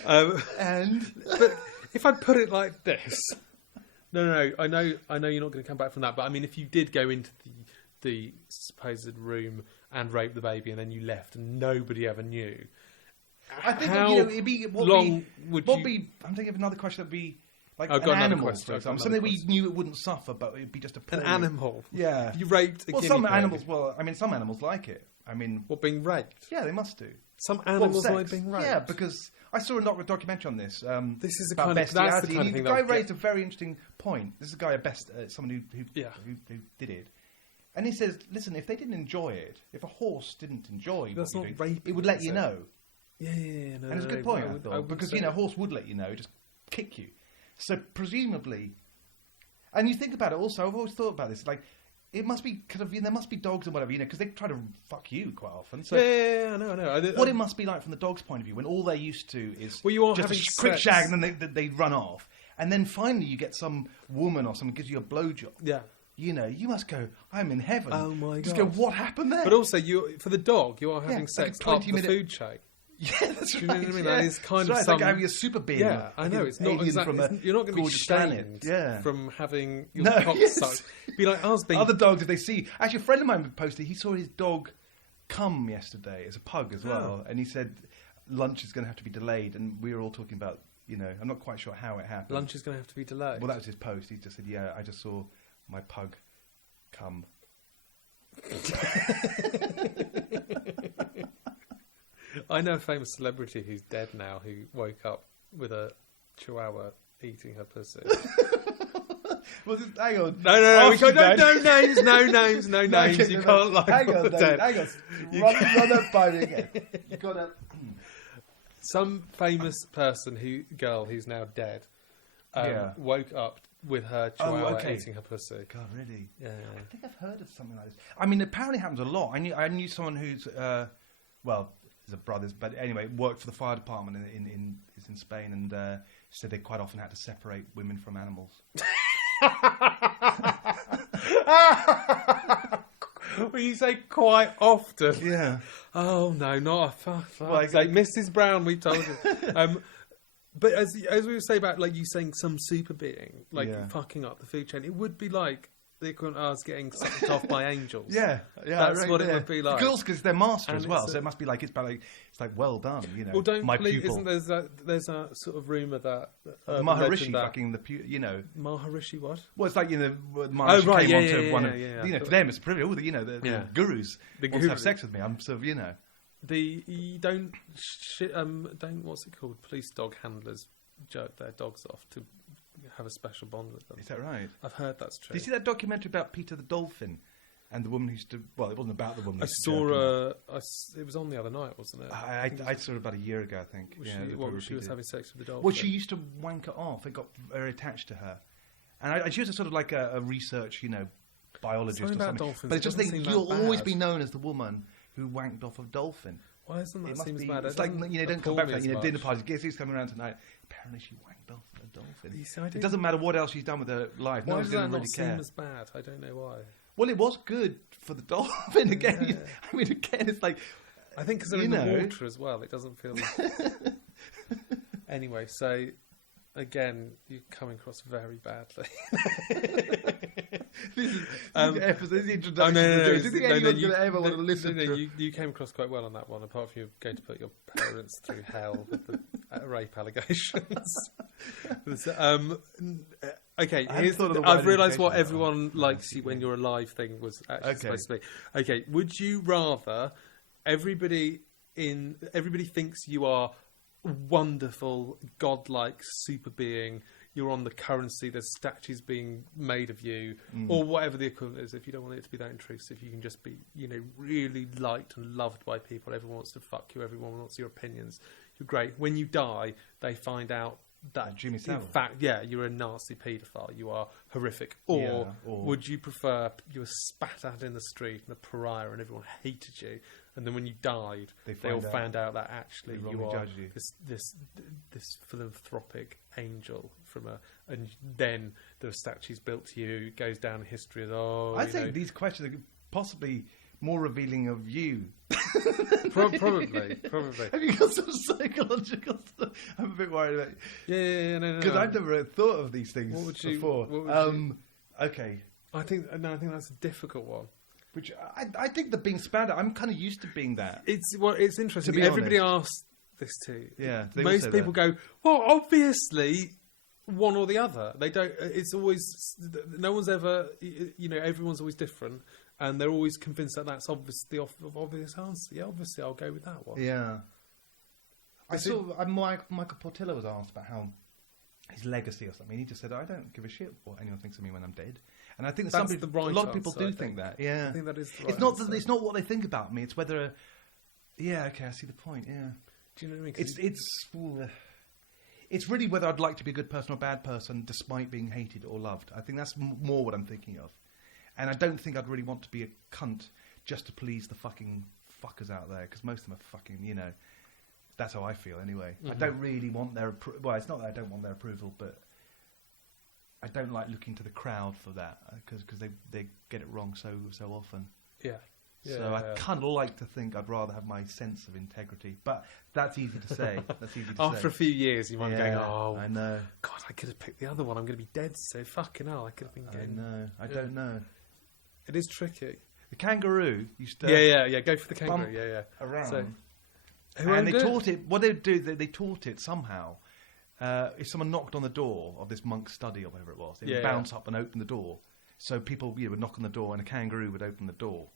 And But if I'd put it like this, no, I know you're not going to come back from that. But I mean, if you did go into the supposed room and rape the baby, and then you left, and nobody ever knew, I think how it'd be long would you? I'm thinking of another question that'd be like I've an got another animal, question, for I've got example. another Something we question. knew it wouldn't suffer, but it'd be just a An animal. Yeah. You raped a Well, guinea some pig. animals. Well, I mean, some animals like it. I mean, What, being raped? yeah, they must do. Some Well, animals sex. like being raped. Yeah, because I saw a documentary on this. This is the about kind of- that's the bestiality. kind of And thing the guy that would raised get- a very interesting point. This is a guy, someone who did it, and he says, "Listen, if they didn't enjoy it, if a horse didn't enjoy That's what not you're doing, raping, it would let is you it? know." Yeah. No, And it's a good point, I thought, because a horse would let you know, just kick you. So presumably, and you think about it. Also, I've always thought about this. Like, it must be kind of there must be dogs and whatever, because they try to fuck you quite often. So Yeah, I know. what it must be like from the dog's point of view when all they're used to is Well, you are just having a quick sex. shag and then they run off, and then finally you get some woman or someone gives you a blowjob. Yeah. You must go, I'm in heaven. Oh my Just God. go, what happened there? But also, for the dog, you are having it's like sex a up the 20-minute food chain. yeah, that's Do right. you know what I mean? Yeah. That is kind That's of right. It's some- like having a super being. Yeah, I know. an It's not alien exactly. from a You're not going to be gorgeous shamed planet. from having your No, cock yes. sucked. Be like us being. Other dogs, if they see... Actually, a friend of mine posted, he saw his dog come yesterday as a pug as well, and he said lunch is going to have to be delayed, and we were all talking about, I'm not quite sure how it happened. Lunch is going to have to be delayed. Well, that was his post. He just said, yeah, I just saw my pug come. I know a famous celebrity who's dead now who woke up with a chihuahua eating her pussy. Well, just, hang on. No, After that- no names, no names, no names. You can't lie. Hang on, about the dead. hang on. Run that by me again. You got to... Some famous girl who's now dead, Yeah. woke up with her chihuahua okay. eating her pussy. God, really? Yeah. I think I've heard of something like this. I mean, it apparently happens a lot. I knew someone who's, his brothers, but anyway, worked for the fire department in Spain, and said they quite often had to separate women from animals. Well, you say quite often. Yeah. Oh no, not a fuck's Well, sake. Mrs. Brown, we told you. But as we were saying about like you saying some super being like Yeah. fucking up the food chain, it would be like the equivalent of us getting sucked off by angels. Yeah, That's right, what it yeah. would be like. The girls, because they're master And as well, it's so it must be like it's like well done, Well, don't my believe. pupil. Isn't there's a sort of rumor that The Maharishi fucking the Maharishi what? Well, it's like Maharishi right, came yeah, onto yeah, one yeah, of yeah. for them it's a privilege. The Yeah. gurus The want to have gurus. sex with me. I'm sort of Don't what's it called? Police dog handlers jerk their dogs off to have a special bond with them. Is that right? I've heard that's true. Did you see that documentary about Peter the dolphin? And the woman who stood... Well, it wasn't about the woman. I saw it was on the other night, wasn't it? I saw her about a year ago, I think. She was having sex with the dolphin. Well, she used to wank it off. It got very attached to her. And she was sort of like a research, biologist or something. Dolphins, but it's just you'll always be known as the woman who wanked off a dolphin. Why doesn't that seem as bad? It's like, don't come back for that. Dinner parties. Guess who's coming around tonight? Apparently she wanked off a dolphin. It doesn't matter what else she's done with her life. Why does that not seem as bad? I don't know why. Well, it was good for the dolphin. Again, again, it's like... I think because they're in the water as well, it doesn't feel... Anyway, so... Again, you're coming across very badly. This is the introduction. Do you think anyone's going to ever want to listen to it? You came across quite well on that one, apart from you going to put your parents through hell with the rape allegations. Okay, I've realised what everyone likes you when you're alive thing was actually supposed to be. Okay, would you rather everybody thinks you are wonderful, godlike super being, you're on the currency, there's statues being made of you, or whatever the equivalent is. If you don't want it to be that intrusive, you can just be, really liked and loved by people. Everyone wants to fuck you, everyone wants your opinions. You're great. When you die, they find out that Jimmy Savile. In fact, you're a nasty paedophile. You are horrific. Or would you prefer you were spat at in the street and a pariah and everyone hated you, and then when you died, they all found out that actually you are this philanthropic angel and then there are statues built to you. It goes down in history as I think these questions are possibly more revealing of you. Probably. Have you got some psychological stuff? I'm a bit worried about it. No. Because I've never thought of these things before. Okay. I think that's a difficult one. Which I think that being spat at, I'm kind of used to being that. It's interesting. Everybody asks this too. Yeah. Most people go, well, obviously one or the other. They don't. It's always no one's ever. Everyone's always different. And they're always convinced that that's the obvious answer. Yeah, obviously, I'll go with that one. Yeah. Michael Portillo was asked about how his legacy or something. He just said, I don't give a shit what anyone thinks of me when I'm dead. And I think that a lot of people do think that. Yeah. I think that is the right answer. It's not what they think about me. It's whether... I see the point, yeah. Do you know what I mean? It's really whether I'd like to be a good person or a bad person despite being hated or loved. I think that's more what I'm thinking of. And I don't think I'd really want to be a cunt just to please the fucking fuckers out there, because most of them are fucking, that's how I feel anyway. Mm-hmm. I don't really want their approval. Well, it's not that I don't want their approval, but I don't like looking to the crowd for that, because they get it wrong so often. Yeah. So I kind of like to think I'd rather have my sense of integrity, but that's easy to say. After a few years, you might be going, "Oh, I know. God, I could have picked the other one. I'm going to be dead so fucking hell. I could have been getting." I know. I don't know. It is tricky. The kangaroo used to... Yeah. Go for the kangaroo. Yeah. Around. So, and they taught it... What they would do, they taught it somehow. If someone knocked on the door of this monk's study or whatever it was, it would bounce up and open the door. So people would knock on the door and a kangaroo would open the door.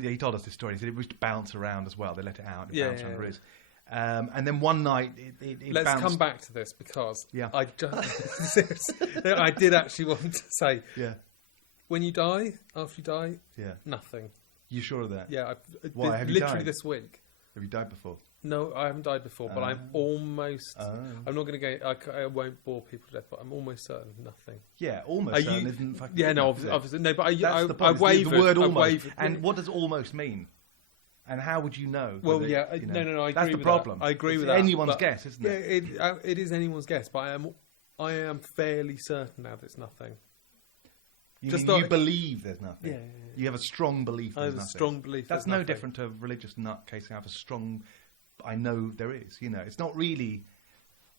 He told us this story. He said it used to bounce around as well. They let it out and bounce around rooms. And then one night it Let's bounced. Come back to this because I did actually want to say when you die, after you die, nothing. You sure of that? Yeah. Why? Have you literally died? This week. Have you died before? No, I haven't died before, but I'm almost... I'm not going to go... I won't bore people to death, but I'm almost certain nothing. Yeah, almost certain isn't fucking... Yeah, no, obviously. No, but I wavered. The word almost. And what does almost mean? And how would you know? Well, no, I agree with that's the problem. I agree with that. It's anyone's guess, isn't it? Yeah, it is anyone's guess, but I am fairly certain now that it's nothing. You believe there's nothing? Yeah. You have a strong belief there's nothing? I have a strong belief That's no different to a religious nutcase. I have a strong... I know there is, it's not really,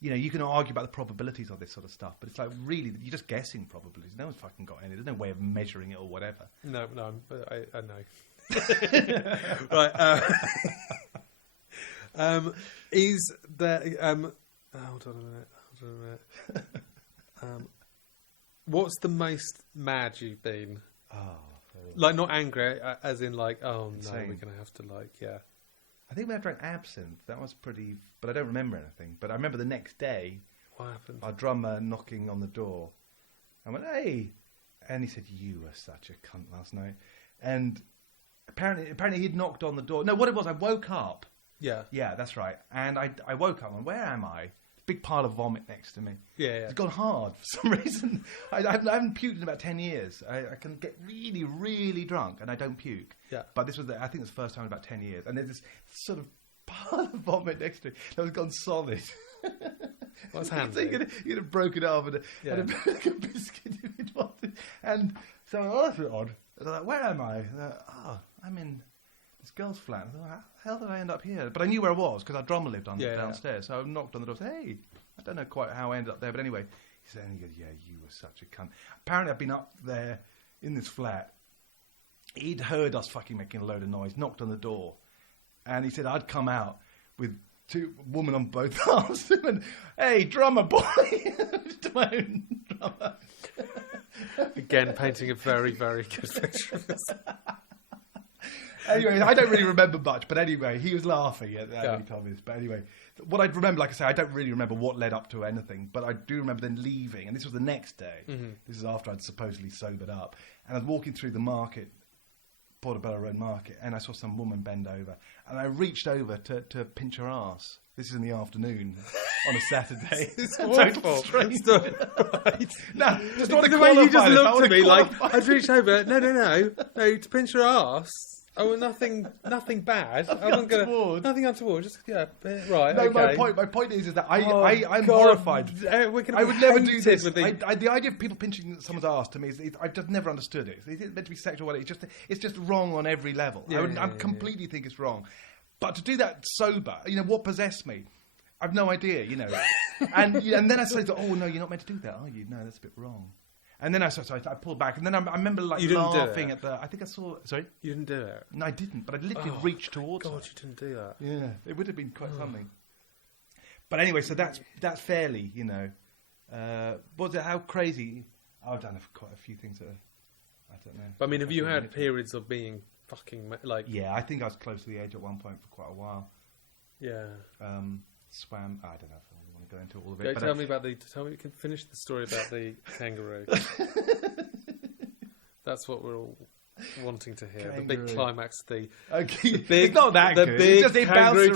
you can argue about the probabilities of this sort of stuff, but it's like really, you're just guessing probabilities. No one's fucking got any, there's no way of measuring it or whatever. No, I know. Right, is there, hold on a minute. What's the most mad you've been? Like not angry, as in like, oh no, we're going to have to I think when I drank absinthe, that was pretty... But I don't remember anything. But I remember the next day... What happened? Our drummer knocking on the door. I went, hey! And he said, "You were such a cunt last night." And apparently he'd knocked on the door. No, what it was, I woke up. Yeah. Yeah, that's right. And I woke up and where am I? Big pile of vomit next to me. Yeah. It's gone hard for some reason. I haven't puked in about 10 years. I can get really, really drunk and I don't puke. Yeah. But this was, I think it was the first time in about 10 years. And there's this sort of pile of vomit next to me that was gone solid. That's handy. So you'd have broken it off and a biscuit if you'd wanted. And so I was, that's a bit odd. And I'm like, where am I? I'm in this girl's flat. I thought, how the hell did I end up here? But I knew where I was because our drummer lived downstairs. So I knocked on the door and said, "Hey," I don't know quite how I ended up there, but anyway, he said, and he goes, "Yeah, you were such a cunt." Apparently I've been up there in this flat. He'd heard us fucking making a load of noise, knocked on the door, and he said I'd come out with two women on both arms and, "Hey, drummer boy," to my own drummer. Again, painting a very, very good picture of this. Anyway, I don't really remember much, but anyway, he was laughing at when he told me this. But anyway, what I remember, like I say, I don't really remember what led up to anything, but I do remember then leaving, and this was the next day. Mm-hmm. This is after I'd supposedly sobered up, and I was walking through the market, Portobello Road Market, and I saw some woman bend over, and I reached over to pinch her ass. This is in the afternoon on a Saturday. It's awful. Right. No, just the way you just looked at me like I'd reached over. No, to pinch her ass. Oh, nothing bad. Nothing untoward. Just right. No, okay. my point is that I'm horrified. I would never do this. The idea of people pinching someone's ass to me is I've just never understood it. It's meant to be sexual. It's just wrong on every level. I completely think it's wrong. But to do that sober, what possessed me? I've no idea, And then I said, "Oh no, you're not meant to do that, are you? No, that's a bit wrong." And then I pulled back, and then I remember laughing at the. I think I saw. Sorry, you didn't do it. No, I didn't. But I literally reached towards. God, you didn't do that. Yeah, it would have been quite something. But anyway, so that's fairly, was it how crazy? I've done quite a few things that I don't know. But I mean, have you had periods of being fucking like? Yeah, I think I was close to the age at one point for quite a while. Yeah. Swam. I don't know if I want to go into all of it. Tell me. You can finish the story about the kangaroo. That's what we're all wanting to hear. Kangaroo. The big climax. It's not that good. Big kangaroo.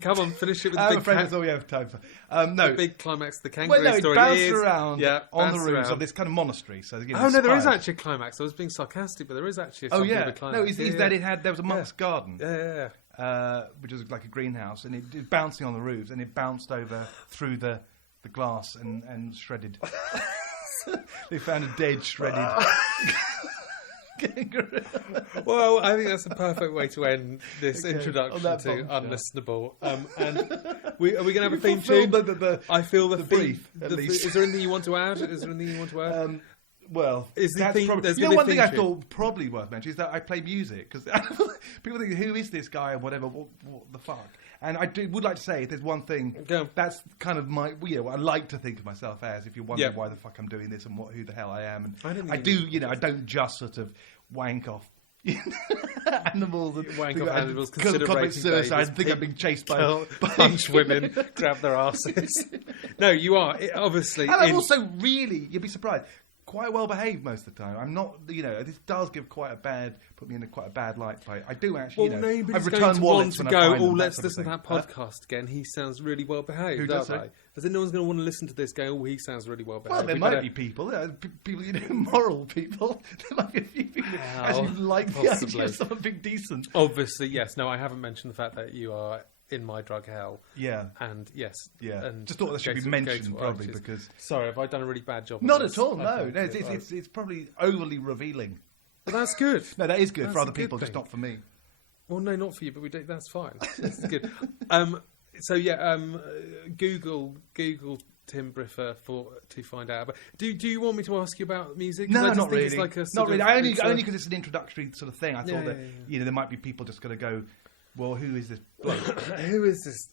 Come on, finish it with the big. I'm afraid that's all we have time for. No, the big climax. The kangaroo story. It bounced around on the roofs of this kind of monastery. So there is actually a climax. I was being sarcastic, but there is actually a climax. No, there was a monk's garden. Yeah. Which was like a greenhouse, and it was bouncing on the roofs, and it bounced over through the glass and shredded. They found a dead, shredded kangaroo. Well, I think that's the perfect way to end this introduction to Unlistenable. And are we going to have a theme tune? I feel the brief. Is there anything you want to add? Well, one thing I thought probably worth mentioning is that I play music, because people think, who is this guy or whatever, what the fuck? And I would like to say, if there's one thing, that's kind of my, what I like to think of myself as, if you're wondering why the fuck I'm doing this and who the hell I am. And I don't just sort of wank off animals and commit suicide. I think I'm being chased by punch women, grab their asses. No, you are obviously. And I'm also really, you'd be surprised, quite well behaved most of the time. I'm not, this does put me in quite a bad light. I do actually, I've returned wallets when I find them. Let's listen to that podcast again. He sounds really well behaved. Who does that? As in, no one's going to want to listen to this going, he sounds really well behaved. Well, there might be people, moral people. There might be a few people who actually like the idea of someone being decent. Obviously, yes. No, I haven't mentioned the fact that you are in my drug hell. Yeah. And yes. Yeah. And just thought that should be mentioned probably because... Sorry, have I done a really bad job? Not at all, no. It's probably overly revealing. But that's good. No, that is good for other people, just not for me. Well, no, not for you, but that's fine. That's good. Google Tim Briffa to find out. But do you want me to ask you about music? No, not really. Not really. Only because it's an introductory sort of thing. I thought that there might be people just going to go, well, who is this bloke? Who is this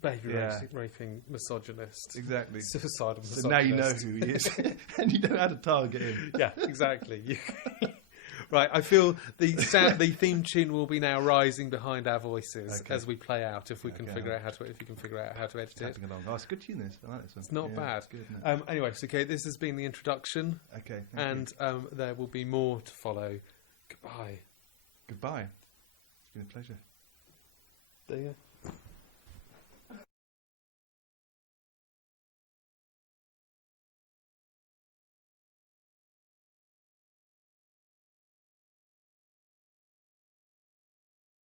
baby raping misogynist? Exactly. Suicidal misogynist. So now you know who he is. And you know how to target him. Yeah, exactly. Right, I feel the theme tune will be now rising behind our voices as we play out. If we can figure out how to edit it. Tapping along. Oh, it's a good tune. This. I like this one. It's not bad. It's good, isn't it? Anyway, so this has been the introduction. Okay. And there will be more to follow. Goodbye. Goodbye. It's been a pleasure. There you go.